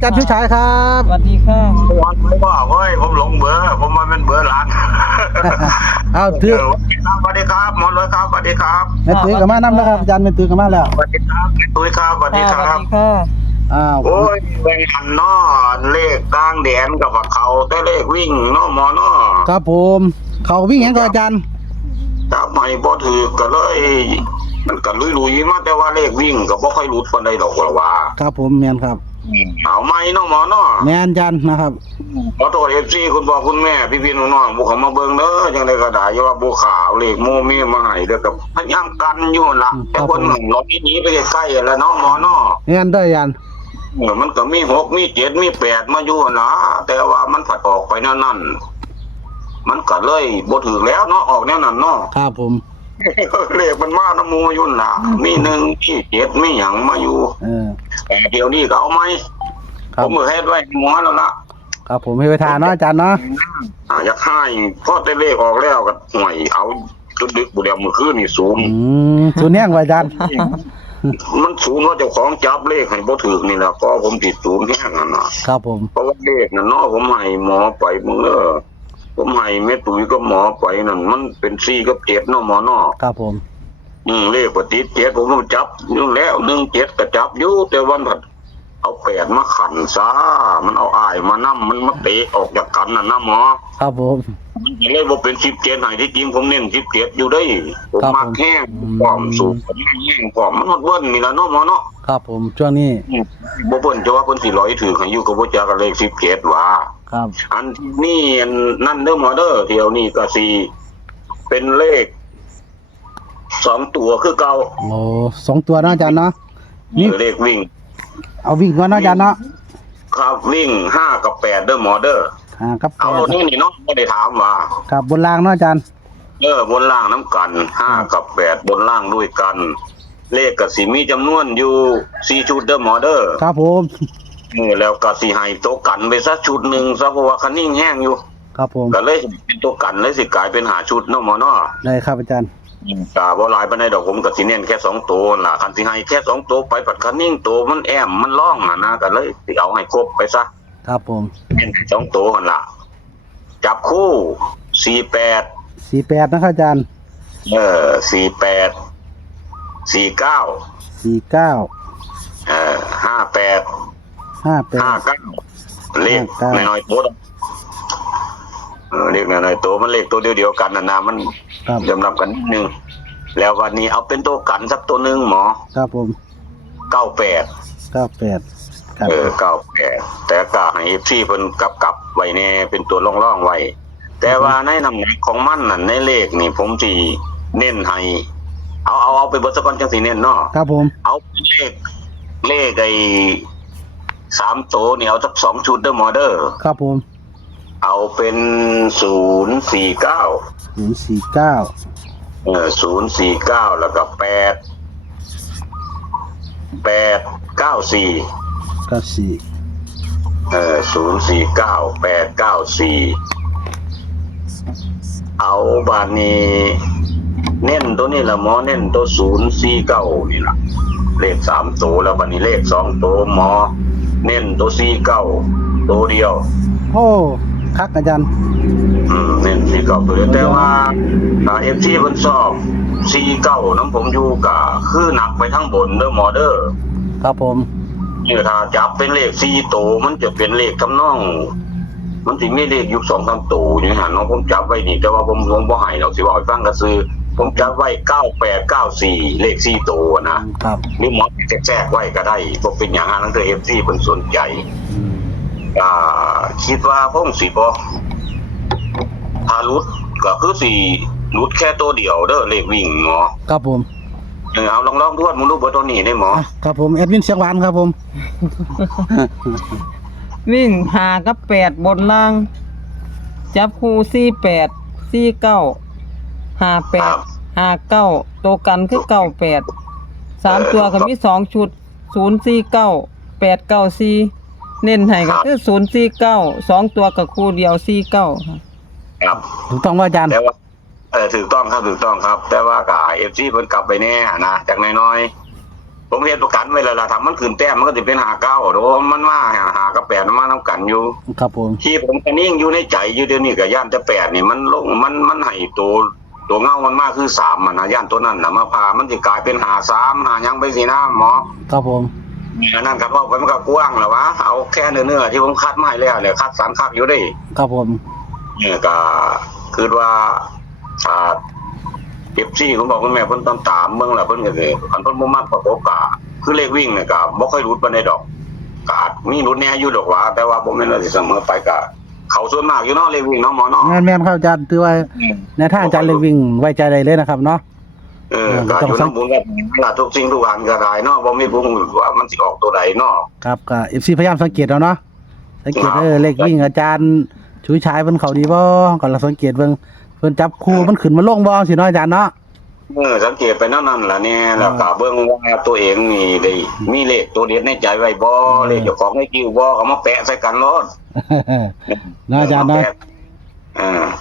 อาจารย์ชูชัยครับสวัสดีค่ะวันไม่บอกเว้ยผมหลงเบอร์ผมมาเป็นเบอร์หลาน เอาถือสวัสดีครับหมอเลยครับสวัสดีครับ แม่ตื้อกับมานั่แล้วครับอาจารย์แม่ตื้อกับมาแล้ว สวัสดีครับตุ้ยครับสวัสดีค สวัส รับ ดีค่ะ อ้าว โอ้ยแบ่งหันนอเลขกลางแดนกับเขาแต่เลขวิ่งนอหมอนอ ครับผมเขาวิ่งยังกับอาจารย์ จับไม่บ่ถือก็เลยมันก็ลุยๆมาแต่ว่าเลขวิ่งก็บ่ค่อยหลุดปานใดดอกว่า ครับผมแมนครับ เอาไม่นอหมอนอ แมนอาจารย์นะครับ ขอโทษ FC คุณพ่อคุณแม่พี่ๆน้องๆบ่เข้ามาเบิ่งเด้อจังได๋ก็ได้อย่าว่าบ่ขาวเลขโมเมมาให้เด้อกับพยายามกันอยู่นั่นล่ะแต่คนหลอกหนีไปใกล้ๆแล้วเนาะหมอนอ แมนได้ออาจารย์ มันก็มี6มี7มี8มาอยู่นะแต่ว่ามันผัดออกไปนั่นนั่นมันก็เลยบ่ถือแล้วเนาะออกแนวนั้นเนาะ ครับผม เลขมันมาน้ำมูอยู่น่ะมี1มี7มีหยังมาอยู่แต่เดี๋ยวนี้ก็เอาไหม ครั ผ บ มมือเฮ็ดไว้หัวแล้วล่ะ ครับผมให้ไปทานเนาะอาจารย์เนาะ อยากให้พอได้เลขออกแล้วก็ห่วยเอาจนดึกบ่เดียวมื้อคืนนี่สูง สูนย์แห้งกว่าอาจารย์ มันสูงว่าเจ้าของจับเลขให้บ่ถูกนี่แหละก็ผมติดสูงแห้งอ่ะนะครับ ผม เพราะว่าเลขน่ะเนาะผมให้หมอไปมื้อผมให้แม่ตุ๋ยก็หมอไปนั่นมันเป็น4กับ7เนาะหมอเนาะ ครับผม เลขปฏิเจ็ดผมก็จับอยู่แล้ว17ก็จับอยู่แต่วันผัดเอา8มาขันซะมันเอาอ้ายมานำมันมาเตะออกจากกันน่ะนะหมอ ครับผม มันก็เลยบ่เป็น17ให้ที่จริงผมเน้น17อยู่ได้ผม ครับ มักแห้งพร้อมสูบผมแห้งพร้อมมันฮอดเบิ่นนี่ล่ะเนาะหมอเนาะ ครับผมช่วงนี้ บ่เบิ่นจะว่าเพิ่นสิร้อยถือให้อยู่กับบ่จักกับเลข17ว่า ครับ อันนี้อันนั่นเด้อหมอเด้อเที่ยวนี้ก็สิเป็นเลข2ตัวคือเก่า โอ้2 ตัวเนาะอาจารย์เนาะนี่ เลขวิ่ง เอาวิ่งก่อนเนาะอาจารย์เนาะ ครับวิ่ง5กับ8เด้อหมอเด้อ ครับ เอาตัวนี้เนาะบ่ได้ถามว่า ครับบนรางเนาะอาจารย์ บนล่างน้ำกัน5กับ8บนล่างด้วยกัน เลขก็สิมีจำนวนอยู่4ชุดเด้อหมอเด้อ ครับผม แล้วก็สิให้ตัวกันไปสักชุดหนึงซะเพราะว่าคันนิ่งแห้งอยู่ ครับผม ก็เลยเป็นตัวกันเลยสิกลายเป็น5ชุดเนาะหมอเนาะ ได้ครับอาจารย์ ก็บ่หลายปานใดดอกผมก็สิเน้นแค่2ตัวล่ะคันสิให้แค่2ตัวไปปัดคันนิ่งตัวมันแอมมันร้องนะก็เลยสิเอาให้ครบไปซะ ครับผม เน้นให้2ตัวหั่นล่ะจับคู่48 48นะครับอาจารย์48 49 49 58 58 59เลขน้อยๆตัวเลขน้อยๆตัวมันเลขตัวเดียวๆกันน่ะนะมัน ครับ ยอมรับกันนิดนึงแล้ววันนี้เอาเป็นตัวกันสักตัวหนึงหมอ ครับผม 98 98ครับ 98แต่ก็ให้ FC เพิ่นกลับไว้แน่เป็นตัวร่องๆไว้แต่ว่าในน้ำหนักของมันน่ะในเลขนี่ผมสิเน้นให้เอาไปเบิดซะก่อนจังสิเน้นเนาะ ครับผม เอาเลขไอ้3ตัวนี่เอาสัก2ชุดเด้อหมอเด้อ ครับผม เอาเป็น049 049 049แล้วก็894 94 049 894เอาบาดนี้เน้นตัวนี้ละหมอเน้นตัว049นี่ล่ะเลข3ตัวแล้วบัดนี้เลข2ตัวหมอเน้นตัว49ตัวเดียว โอ้คักอาจารย์ เน้น49ตัวเดียวแต่ว่าFT เพิ่นชอบ49นำผมอยู่ก็คือหนักไปทั้งบนเด้อหมอเด้อ ครับผม ถ้าจับเป็นเลข4ตัวมันจะเป็นเลขทำนองมันสิมีเลขอยู่2-3ตัวอยู่หั่นเนาะผมจับไว้นี่แต่ว่าผมบ่ให้ดอกสิว่าให้ฟังก็คือผมจับไว้9894เลข4ตัวนะครับ หรือหมอแทรกไว้ก็ได้บ่เป็นหยังนั่นคือ FC เพิ่นสนใจคิดว่าผมสิบ่ถ้าหลุดก็คือสิหลุดแค่ตัวเดียวเด้อเลขวิ่งหมอ ครับผม เอาลองดูมึงดูเบอร์ตัวนี้ได้หมอ ครับผมแอดมินเสียงหวานครับผม วิ่ง5กับ8บนล่าง จับคู่48 49 58 59ตัวกันคือ98 3ตัวก็มี2ชุด049 894เน้นให้ก็คือ049 2ตัวก็คู่เดียว49ค่ะ ครับ ถูกต้องว่าอาจารย์ แต่ว่าถูกต้องครับแต่ว่าก็ FC เพิ่นกลับไปแน่นะจากน้อยๆผมเฮ็ดประกันไว้แล้วล่ะถ้ามันขึ้นแต้มมันก็สิเป็น59โดมันมา5กับ 8มานํกันอยู่ ครับผม ที่ผมก็นิ่งอยู่ในใจอยู่เดี๋ยวนี้ก็ย่านแต่8นี่มันลงมันให้ตัวเงามันมากคือ3มันนะย่านตัวนั้นน่ะมาพามันสิกลายเป็น53หาหยังไปสินะหมอ ครับผม อันนั้นก็เพราะมันก็กว้างแล้ววะเอาแค่เนื้อที่ผมคัดมาให้แล้วเนี่ยคัดสารคัดอยู่ได้ ครับผม เนี่ยก็คือว่าเก็บซี่ผมบอกคุณแม่เพิ่นตามเมืองแล้วเพิ่นก็สิอันเพิ่นบ่มักประกบกะคือเลขวิ่งเนี่ยก็บ่ค่อยรุดปานใดดอกก็อาจมีรุดแน่อยู่ดอกว่าแต่ว่าบ่แม่นว่าสิเสมอไปก็เขาส่วนมากอยู่เนาะเลขวิ่งเนาะหมอเนาะ แม่นครับอาจารย์ถือว่าในทางอาจารย์เลยวิ่งไว้ใจได้เลยนะครับเนาะ ก็อยู่นำบุญกับทุกสิ่งทุกอย่างก็ได้เนาะบ่มีบุญว่ามันสิออกตัวใดเนาะ ครับก็ FC พยายามสังเกตเอาเนาะสังเกตเลขวิ่งอาจารย์ชุยฉายเพิ่นเข้าดีบ่ก็เราสังเกตเบิ่งเพิ่นจับคู่มันขึ้นมาลงบ่สิเนาะอาจารย์เนาะ สังเกตไปนั่นล่ะเนี่ยแล้วก็เบิ่งว่าตัวเองนี่ได้มีเลขตัวเด็ดในใจไว้บ่เลขเจ้าของในคิวบ่เอามาแปะใส่กันโลด เนาะอาจารย์เนาะ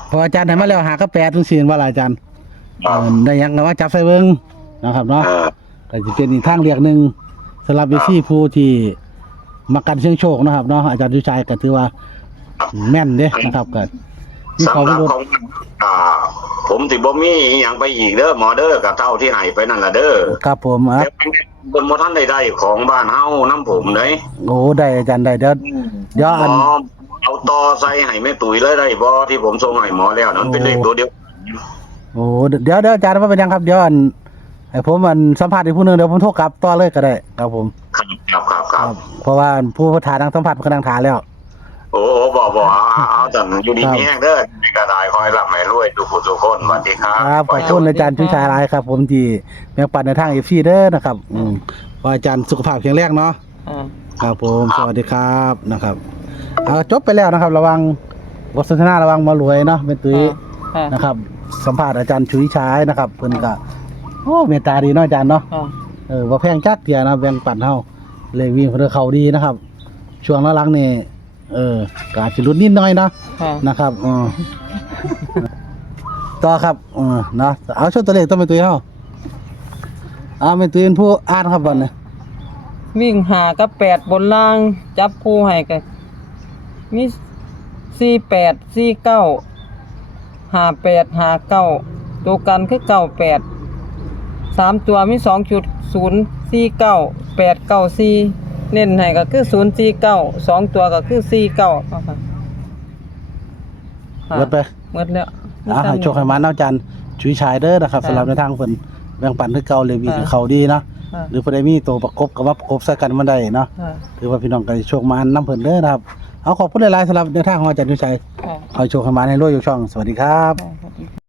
เ พออาจารย์ให้มาแล้วหากับ8จังซี่ว่าล่ะอาจารย์ ครับ ได้หยังก็ว่าจับใส่เบิ่งนะครับเนาะ ก็จะเป็นอีกทางเลือกหนึ่งสำหรับวิธีผู้ที่มากันเชียงโชคนะครับเนาะอาจารย์ชุชัยก็ถือว่าแม่นเด้นะครับก็มี สำ ความ หรับ รู้ ของผมสิบ่มีอีหยังไปอีกเด้อหมอเด้อกับเท่าที่ให้ไปนั่นล่ะเด้อ ครับผมอ่ะ แต่บนบ่ทันได้ของบ้านเฮานํผมเด้ โอ้ได้อาจารย์ได้เดี๋ยว หม อัน อเอาต่อใส่ให้แม่ตุ๋ยเลยได้บ่ที่ผมส่งให้หมอแล้วนั่นเป็นเลขตัวเดียว โอ้เดี๋ยวอาจารย์ว่าเป็นยังครับเดี๋ยวอันให้ผมอันสัมภาษณ์อีกผู้หนึงเดี๋ยวผมโทรกลับต่อเลยก็ได้ครับผม ครับ เพราะว่าผู้ประธานทางสัมภาษณ์กำลังถามแล้ว โอ้บ่เอาแต่อยู่ดีมีแห้งเด้อก็ได้คอยรับให้รวยทุกผู้ทุกคนสวัสดีครับ ครับขอบคุณอาจารย์ชุชัยหลายครับ ผมที่แบ่งปันในทาง FC เด้อนะครับขออาจารย์สุขภาพแข็งแรงเนาะ ครับผมสวัสดีครับนะครับจบไปแล้วนะครับ ระวังบทสนทนาระวังมารวยเนาะเป็นตุ้ยนะครับ สัมภาษณ์อาจารย์ชุยชายนะครับเพิ่นก็โอ้เมตตาดีเนาะอาจารย์เนาะบ่แพงจักเที่ยนะแบ่งปันเฮาเลยวิ่งเพิ่นเขาดีนะครับ ช่วงหลังๆนี่ก็อาจสิลุ้นนิดหน่อยเนาะนะครับต่อครับเนาะเอาชดตัวเลขต้องเป็นตุ้ยเฮาเป็นตุ้ยเป็นผู้อ่านครับบัดนี้ วิ่งหากับ8บนล่างจับคู่ให้กันมี48 49 58 59ตัวกันคือ98 3ตัวมี2จุด049 894เน้นให้ก็คือ049 2ตัวก็คือ49เนาะค่ะ หมดไป หมดแล้ว ให้โชคให้มันเนาะอาจารย์ชุยชายเด้อนะครับสำหรับในทางเพิ่นแบ่งปันคือเก่าเลยวิ่งเขาดีเนาะหรือผู้ใดมีตัวประกบก็ว่าประกบใส่กันมันได้เนาะถือว่าพี่น้องก็โชคมานำเพิ่นเด้อนะครับเอาขอบคุณหลายๆสำหรับในทางของอาจารย์ชุยชัยขอโชคให้มันให้รวยอยู่ช่องสวัสดีครับ ค่ะ